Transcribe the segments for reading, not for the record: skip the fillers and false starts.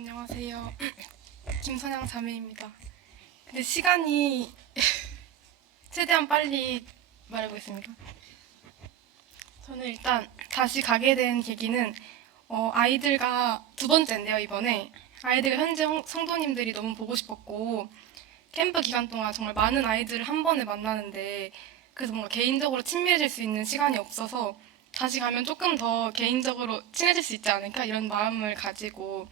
안녕하세요. 김선양 자매입니다. 근데 시간이 최대한 빨리 말해보겠습니다. 저는 일단 다시 가게 된 계기는 아이들과 두 번째인데요, 이번에. 아이들과 현재 성도님들이 너무 보고 싶었고, 캠프 기간 동안 정말 많은 아이들을 한 번에 만나는데, 그래서 뭔가 개인적으로 친밀해질 수 있는 시간이 없어서 다시 가면 조금 더 개인적으로 친해질 수 있지 않을까 이런 마음을 가지고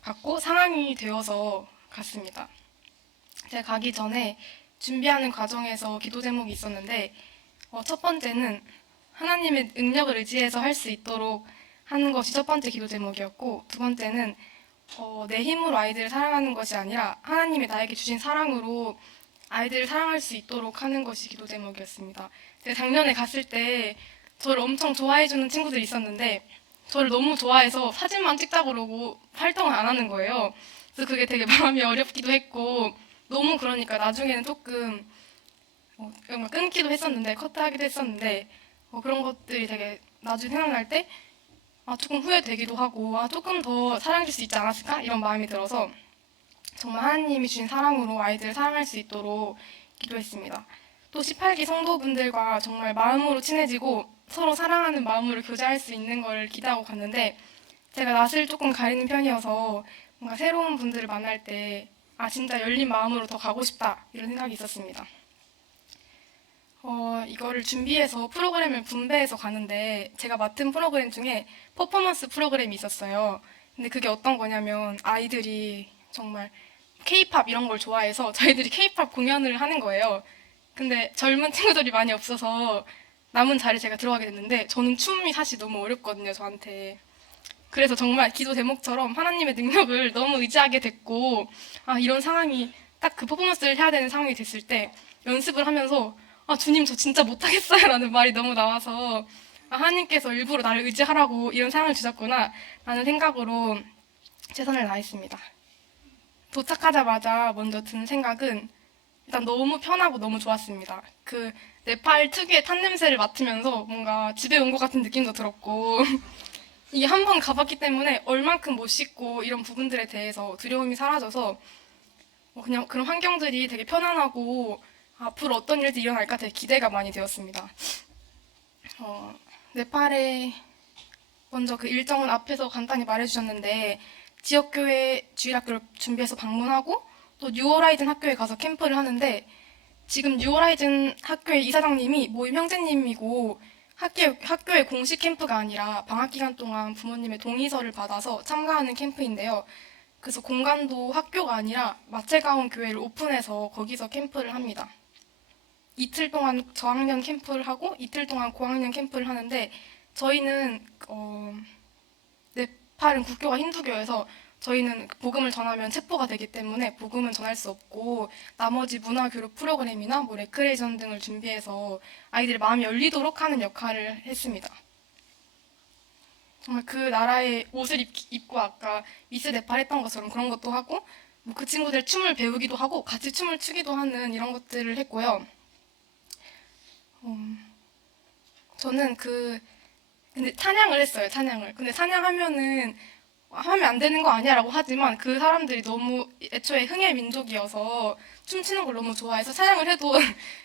갔고 상황이 되어서 갔습니다. 제가 가기 전에 준비하는 과정에서 기도 제목이 있었는데 첫 번째는 하나님의 능력을 의지해서 할 수 있도록 하는 것이 첫 번째 기도 제목이었고 두 번째는 내 힘으로 아이들을 사랑하는 것이 아니라 하나님이 나에게 주신 사랑으로 아이들을 사랑할 수 있도록 하는 것이 기도 제목이었습니다. 제가 작년에 갔을 때 저를 엄청 좋아해주는 친구들이 있었는데 저를 너무 좋아해서 사진만 찍자고 그러고 활동을 안 하는 거예요. 그래서 그게 되게 마음이 어렵기도 했고 너무 그러니까 나중에는 조금 끊기도 했었는데 커트하기도 했었는데 그런 것들이 되게 나중에 생각날 때 조금 후회되기도 하고 조금 더 사랑해줄 수 있지 않았을까 이런 마음이 들어서 정말 하나님이 주신 사랑으로 아이들을 사랑할 수 있도록 기도했습니다. 또 18기 성도분들과 정말 마음으로 친해지고 서로 사랑하는 마음으로 교제할 수 있는 걸 기대하고 갔는데 제가 낯을 조금 가리는 편이어서 뭔가 새로운 분들을 만날 때 진짜 열린 마음으로 더 가고 싶다 이런 생각이 있었습니다. 이거를 준비해서 프로그램을 분배해서 가는데 제가 맡은 프로그램 중에 퍼포먼스 프로그램이 있었어요. 근데 그게 어떤 거냐면 아이들이 정말 케이팝 이런 걸 좋아해서 저희들이 케이팝 공연을 하는 거예요. 근데 젊은 친구들이 많이 없어서 남은 자리에 제가 들어가게 됐는데 저는 춤이 사실 너무 어렵거든요, 저한테. 그래서 정말 기도 제목처럼 하나님의 능력을 너무 의지하게 됐고 이런 상황이 딱 그 퍼포먼스를 해야 되는 상황이 됐을 때 연습을 하면서 주님 저 진짜 못하겠어요 라는 말이 너무 나와서 하나님께서 일부러 나를 의지하라고 이런 상황을 주셨구나 라는 생각으로 최선을 다했습니다. 도착하자마자 먼저 든 생각은 일단 너무 편하고 너무 좋았습니다. 그 네팔 특유의 탄 냄새를 맡으면서 뭔가 집에 온 것 같은 느낌도 들었고 이게 한 번 가봤기 때문에 얼만큼 못 씻고 이런 부분들에 대해서 두려움이 사라져서 그냥 그런 환경들이 되게 편안하고 앞으로 어떤 일들이 일어날까 되게 기대가 많이 되었습니다. 네팔에 먼저 그 일정은 앞에서 간단히 말해주셨는데 지역교회 주일학교를 준비해서 방문하고 또 뉴어라이즌 학교에 가서 캠프를 하는데 지금 뉴어라이즌 학교의 이사장님이 모임 형제님이고 학교의 공식 캠프가 아니라 방학 기간 동안 부모님의 동의서를 받아서 참가하는 캠프인데요. 그래서 공간도 학교가 아니라 마체가온 교회를 오픈해서 거기서 캠프를 합니다. 이틀 동안 저학년 캠프를 하고 이틀 동안 고학년 캠프를 하는데 저희는 네팔은 국교가 힌두교여서 저희는 복음을 전하면 체포가 되기 때문에 복음은 전할 수 없고 나머지 문화교류 프로그램이나 뭐 레크레이션 등을 준비해서 아이들의 마음이 열리도록 하는 역할을 했습니다. 정말 그 나라의 옷을 입고 아까 미스 네팔 했던 것처럼 그런 것도 하고 뭐그 친구들 춤을 배우기도 하고 같이 춤을 추기도 하는 이런 것들을 했고요. 저는 근데 찬양을 했어요, 찬양을. 근데 찬양하면은 하면 안 되는 거 아니야라고 하지만 그 사람들이 너무 애초에 흥의 민족이어서 춤추는 걸 너무 좋아해서 찬양을 해도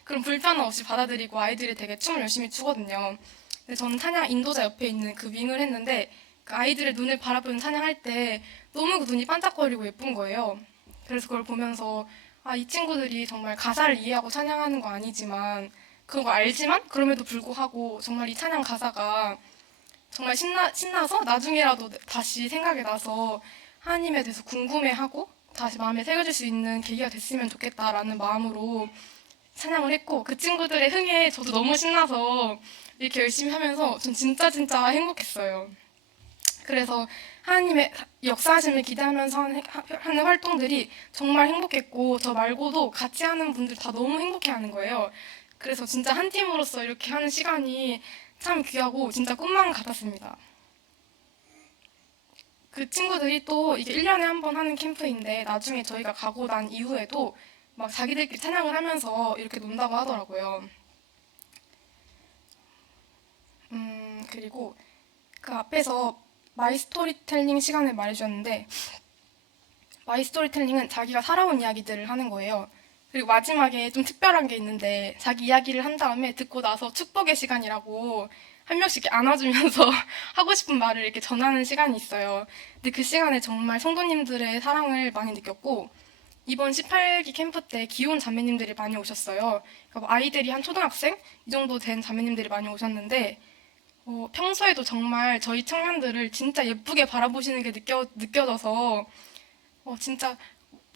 그런 불편함 없이 받아들이고 아이들이 되게 춤을 열심히 추거든요. 근데 저는 찬양 인도자 옆에 있는 그 윙을 했는데 그 아이들의 눈을 바라보는 찬양할 때 너무 그 눈이 반짝거리고 예쁜 거예요. 그래서 그걸 보면서 이 친구들이 정말 가사를 이해하고 찬양하는 거 아니지만 그런 거 알지만 그럼에도 불구하고 정말 이 찬양 가사가 정말 신나서 나중에라도 다시 생각이 나서 하나님에 대해서 궁금해하고 다시 마음에 새겨질 수 있는 계기가 됐으면 좋겠다라는 마음으로 찬양을 했고 그 친구들의 흥에 저도 너무 신나서 이렇게 열심히 하면서 전 진짜 진짜 행복했어요. 그래서 하나님의 역사하심을 기대하면서 하는 활동들이 정말 행복했고 저 말고도 같이 하는 분들 다 너무 행복해하는 거예요. 그래서 진짜 한 팀으로서 이렇게 하는 시간이 참 귀하고 진짜 꿈만 같았습니다. 그 친구들이 또 이게 1년에 한 번 하는 캠프인데 나중에 저희가 가고 난 이후에도 막 자기들끼리 찬양을 하면서 이렇게 논다고 하더라고요. 그리고 그 앞에서 마이 스토리텔링 시간을 말해주셨는데 마이 스토리텔링은 자기가 살아온 이야기들을 하는 거예요. 그리고 마지막에 좀 특별한 게 있는데 자기 이야기를 한 다음에 듣고 나서 축복의 시간이라고 한 명씩 이렇게 안아주면서 하고 싶은 말을 이렇게 전하는 시간이 있어요. 근데 그 시간에 정말 성도님들의 사랑을 많이 느꼈고 이번 18기 캠프 때 귀여운 자매님들이 많이 오셨어요. 그러니까 뭐 아이들이 한 초등학생 이 정도 된 자매님들이 많이 오셨는데 평소에도 정말 저희 청년들을 진짜 예쁘게 바라보시는 게 느껴져서 진짜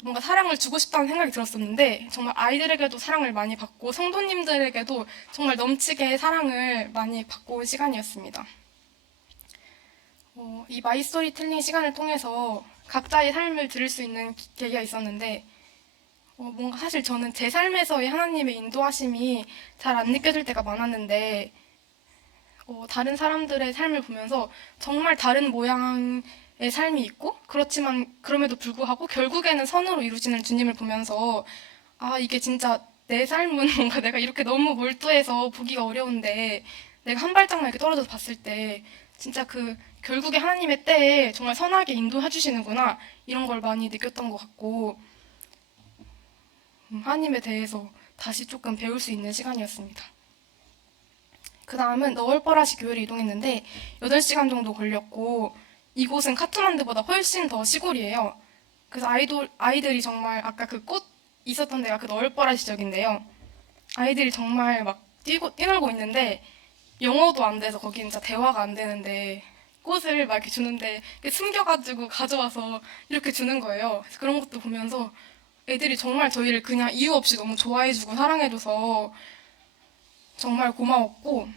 뭔가 사랑을 주고 싶다는 생각이 들었었는데 정말 아이들에게도 사랑을 많이 받고 성도님들에게도 정말 넘치게 사랑을 많이 받고 온 시간이었습니다. 이 마이 스토리텔링 시간을 통해서 각자의 삶을 들을 수 있는 계기가 있었는데 뭔가 사실 저는 제 삶에서의 하나님의 인도하심이 잘 안 느껴질 때가 많았는데 다른 사람들의 삶을 보면서 정말 다른 모양의 삶이 있고 그렇지만 그럼에도 불구하고 결국에는 선으로 이루어지는 주님을 보면서 아 이게 진짜 내 삶은 뭔가 내가 이렇게 너무 몰두해서 보기가 어려운데 내가 한 발짝만 이렇게 떨어져서 봤을 때 진짜 그 결국에 하나님의 때에 정말 선하게 인도해 주시는구나 이런 걸 많이 느꼈던 것 같고 하나님에 대해서 다시 조금 배울 수 있는 시간이었습니다. 그 다음은 너울버라시 교회를 이동했는데 8시간 정도 걸렸고 이곳은 카트만두보다 훨씬 더 시골이에요. 그래서 아이들이 정말 아까 그 꽃 있었던 데가 그 너울버라시 지역인데요. 아이들이 정말 막 뛰놀고 있는데 영어도 안 돼서 거기는 진짜 대화가 안 되는데 꽃을 막 이렇게 주는데 숨겨가지고 가져와서 이렇게 주는 거예요. 그래서 그런 것도 보면서 애들이 정말 저희를 그냥 이유 없이 너무 좋아해주고 사랑해줘서 정말 고마웠고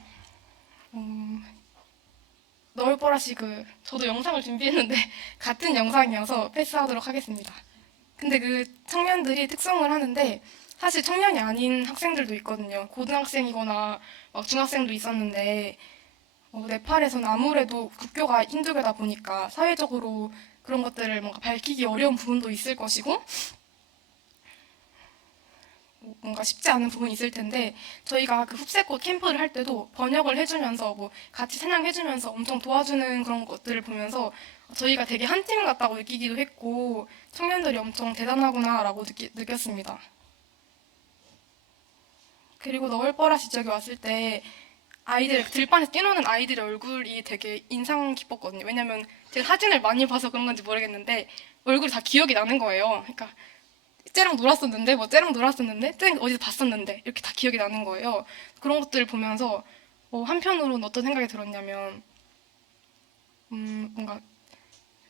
너울보라시 저도 영상을 준비했는데 같은 영상이어서 패스하도록 하겠습니다. 근데 그 청년들이 특성을 하는데 사실 청년이 아닌 학생들도 있거든요. 고등학생이거나 중학생도 있었는데 네팔에서는 아무래도 국교가 힌두교다 보니까 사회적으로 그런 것들을 뭔가 밝히기 어려운 부분도 있을 것이고 뭔가 쉽지 않은 부분이 있을 텐데 저희가 그 흡세꽃 캠프를 할 때도 번역을 해주면서 뭐 같이 찬양해주면서 엄청 도와주는 그런 것들을 보면서 저희가 되게 한 팀 같다고 느끼기도 했고 청년들이 엄청 대단하구나라고 느꼈습니다. 그리고 너울보라 지역에 왔을 때 들판에서 뛰노는 아이들의 얼굴이 되게 인상 깊었거든요. 왜냐면 제가 사진을 많이 봐서 그런 건지 모르겠는데 얼굴이 다 기억이 나는 거예요. 그러니까 쟤랑 놀았었는데 쟤랑 놀았었는데 쟤 어디서 봤었는데 이렇게 다 기억이 나는 거예요. 그런 것들을 보면서 한편으로는 어떤 생각이 들었냐면 뭔가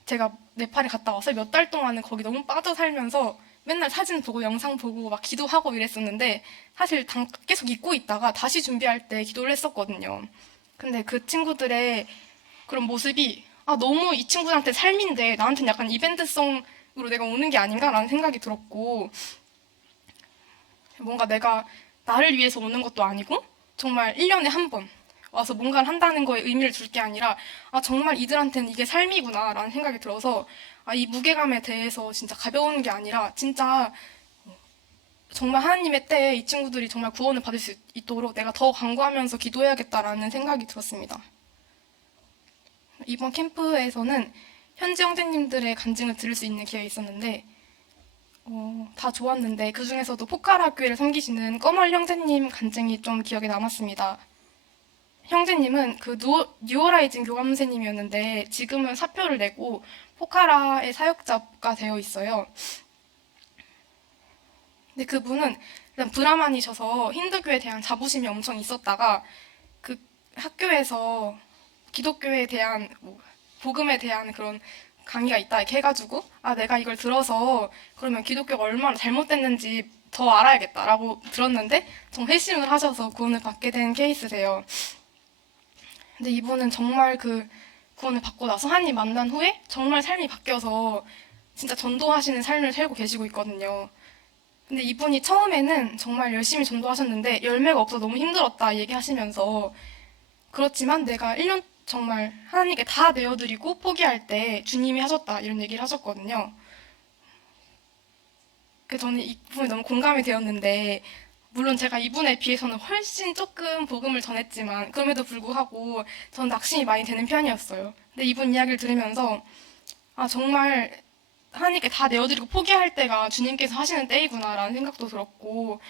제가 네팔에 갔다 와서 몇 달 동안은 거기 너무 빠져 살면서 맨날 사진 보고 영상 보고 막 기도하고 이랬었는데 사실 계속 잊고 있다가 다시 준비할 때 기도를 했었거든요. 근데 그 친구들의 그런 모습이 너무 이 친구들한테 삶인데 나한테는 약간 이벤트성으로 내가 오는 게 아닌가라는 생각이 들었고 뭔가 내가 나를 위해서 오는 것도 아니고 정말 1년에 한 번 와서 뭔가를 한다는 거에 의미를 둘 게 아니라 정말 이들한테는 이게 삶이구나 라는 생각이 들어서 이 무게감에 대해서 진짜 가벼운 게 아니라 진짜 정말 하나님의 때에 이 친구들이 정말 구원을 받을 수 있도록 내가 더 간구하면서 기도해야겠다라는 생각이 들었습니다. 이번 캠프에서는 현지 형제님들의 간증을 들을 수 있는 기회가 있었는데 다 좋았는데 그 중에서도 포카라 교회를 섬기시는 꺼멀 형제님 간증이 좀 기억에 남았습니다. 형제님은 그 뉴어라이징 교감선생님이었는데 지금은 사표를 내고 포카라의 사역자가 되어 있어요. 근데 그분은 일단 브라만이셔서 힌두교에 대한 자부심이 엄청 있었다가 그 학교에서 기독교에 대한 복음에 대한 그런 강의가 있다 이렇게 해가지고 내가 이걸 들어서 그러면 기독교가 얼마나 잘못됐는지 더 알아야겠다라고 들었는데 정말 회심을 하셔서 구원을 받게 된 케이스세요. 근데 이분은 정말 그 구원을 받고 나서 하나님 만난 후에 정말 삶이 바뀌어서 진짜 전도하시는 삶을 살고 계시고 있거든요. 근데 이분이 처음에는 정말 열심히 전도하셨는데 열매가 없어 너무 힘들었다 얘기하시면서 그렇지만 내가 1년 정말 하나님께 다 내어드리고 포기할 때 주님이 하셨다 이런 얘기를 하셨거든요. 그래서 저는 이 부분이 너무 공감이 되었는데 물론 제가 이분에 비해서는 훨씬 조금 복음을 전했지만 그럼에도 불구하고 저는 낙심이 많이 되는 편이었어요. 근데 이분 이야기를 들으면서 정말 하나님께 다 내어드리고 포기할 때가 주님께서 하시는 때이구나라는 생각도 들었고,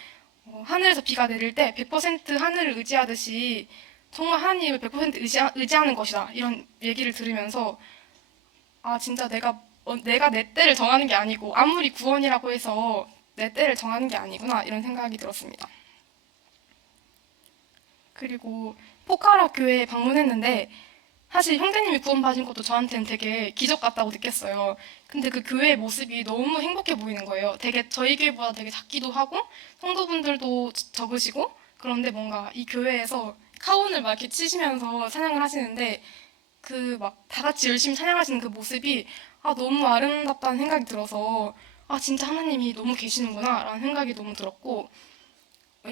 하늘에서 비가 내릴 때 100% 하늘을 의지하듯이 정말 하나님을 100% 의지하는 것이다, 이런 얘기를 들으면서 아 진짜 내가 내 때를 정하는 게 아니고 아무리 구원이라고 해서 내 때를 정하는 게 아니구나, 이런 생각이 들었습니다. 그리고 포카라 교회에 방문했는데 사실 형제님이 구원받은 것도 저한테는 되게 기적 같다고 느꼈어요. 근데 그 교회의 모습이 너무 행복해 보이는 거예요. 되게 저희 교회보다 되게 작기도 하고 성도분들도 적으시고, 그런데 뭔가 이 교회에서 카운을 막 이렇게 치시면서 찬양을 하시는데 그 막 다 같이 열심히 찬양하시는 그 모습이 너무 아름답다는 생각이 들어서 진짜 하나님이 너무 계시는구나 라는 생각이 너무 들었고,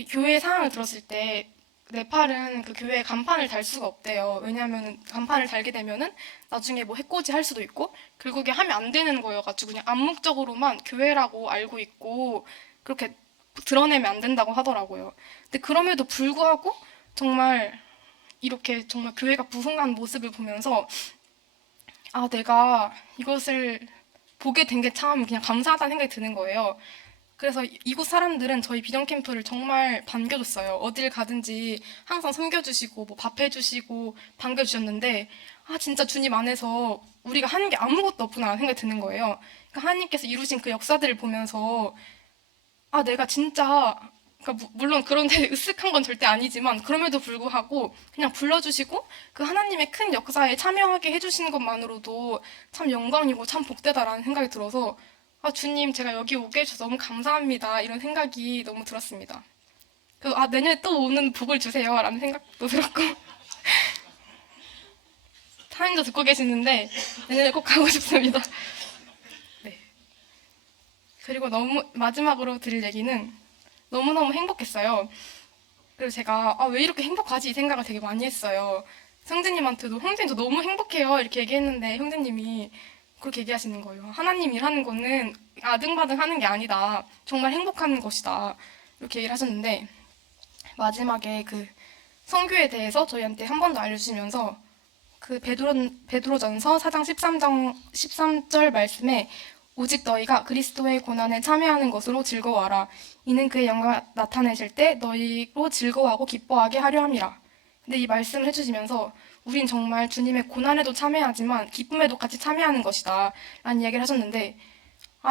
교회 상황을 들었을 때 네팔은 그 교회에 간판을 달 수가 없대요. 왜냐하면 간판을 달게 되면은 나중에 뭐 해코지 할 수도 있고 결국에 하면 안 되는 거여가지고 그냥 암묵적으로만 교회라고 알고 있고 그렇게 드러내면 안 된다고 하더라고요. 근데 그럼에도 불구하고 정말 이렇게 정말 교회가 부흥한 모습을 보면서 내가 이것을 보게 된 게 참 그냥 감사하다는 생각이 드는 거예요. 그래서 이곳 사람들은 저희 비전 캠프를 정말 반겨줬어요. 어딜 가든지 항상 섬겨주시고 뭐 밥 해주시고 반겨주셨는데 진짜 주님 안에서 우리가 하는 게 아무것도 없구나 생각이 드는 거예요. 그러니까 하나님께서 이루신 그 역사들을 보면서 내가 진짜 그러니까 물론 그런데 으쓱한 건 절대 아니지만 그럼에도 불구하고 그냥 불러주시고 그 하나님의 큰 역사에 참여하게 해주시는 것만으로도 참 영광이고 참 복되다라는 생각이 들어서 주님, 제가 여기 오게 해주셔서 너무 감사합니다, 이런 생각이 너무 들었습니다. 그래서 내년에 또 오는 복을 주세요 라는 생각도 들었고 타인도 듣고 계시는데 내년에 꼭 가고 싶습니다. 네. 그리고 너무 마지막으로 드릴 얘기는 너무너무 행복했어요. 그래서 제가 왜 이렇게 행복하지 이 생각을 되게 많이 했어요. 형제님한테도 형제님도 너무 행복해요 이렇게 얘기했는데 형제님이 그렇게 얘기하시는 거예요. 하나님 일하는 거는 아등바등 하는 게 아니다. 정말 행복한 것이다. 이렇게 얘기를 하셨는데 마지막에 그 성교에 대해서 저희한테 한 번 더 알려주시면서 그 베드로전서 4장 13절 말씀에 오직 너희가 그리스도의 고난에 참여하는 것으로 즐거워하라. 이는 그의 영광을 나타내실 때 너희로 즐거워하고 기뻐하게 하려 함이라. 근데 이 말씀을 해주시면서 우린 정말 주님의 고난에도 참여하지만 기쁨에도 같이 참여하는 것이다 라는 이야기를 하셨는데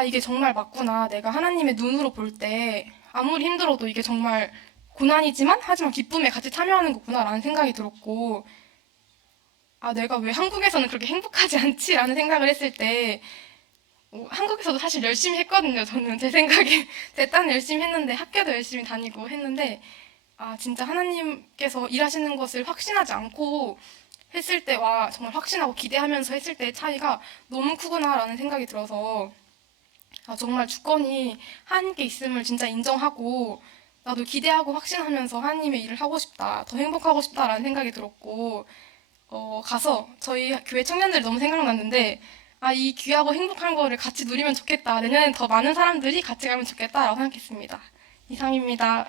이게 정말 맞구나. 내가 하나님의 눈으로 볼 때 아무리 힘들어도 이게 정말 고난이지만 하지만 기쁨에 같이 참여하는 거구나 라는 생각이 들었고 내가 왜 한국에서는 그렇게 행복하지 않지? 라는 생각을 했을 때 한국에서도 사실 열심히 했거든요. 저는 제 생각에 제 딴 열심히 했는데 학교도 열심히 다니고 했는데 진짜 하나님께서 일하시는 것을 확신하지 않고 했을 때와 정말 확신하고 기대하면서 했을 때의 차이가 너무 크구나라는 생각이 들어서 정말 주권이 하나님께 있음을 진짜 인정하고 나도 기대하고 확신하면서 하나님의 일을 하고 싶다, 더 행복하고 싶다라는 생각이 들었고 가서 저희 교회 청년들이 너무 생각났는데 이 귀하고 행복한 거를 같이 누리면 좋겠다, 내년엔 더 많은 사람들이 같이 가면 좋겠다라고 생각했습니다. 이상입니다.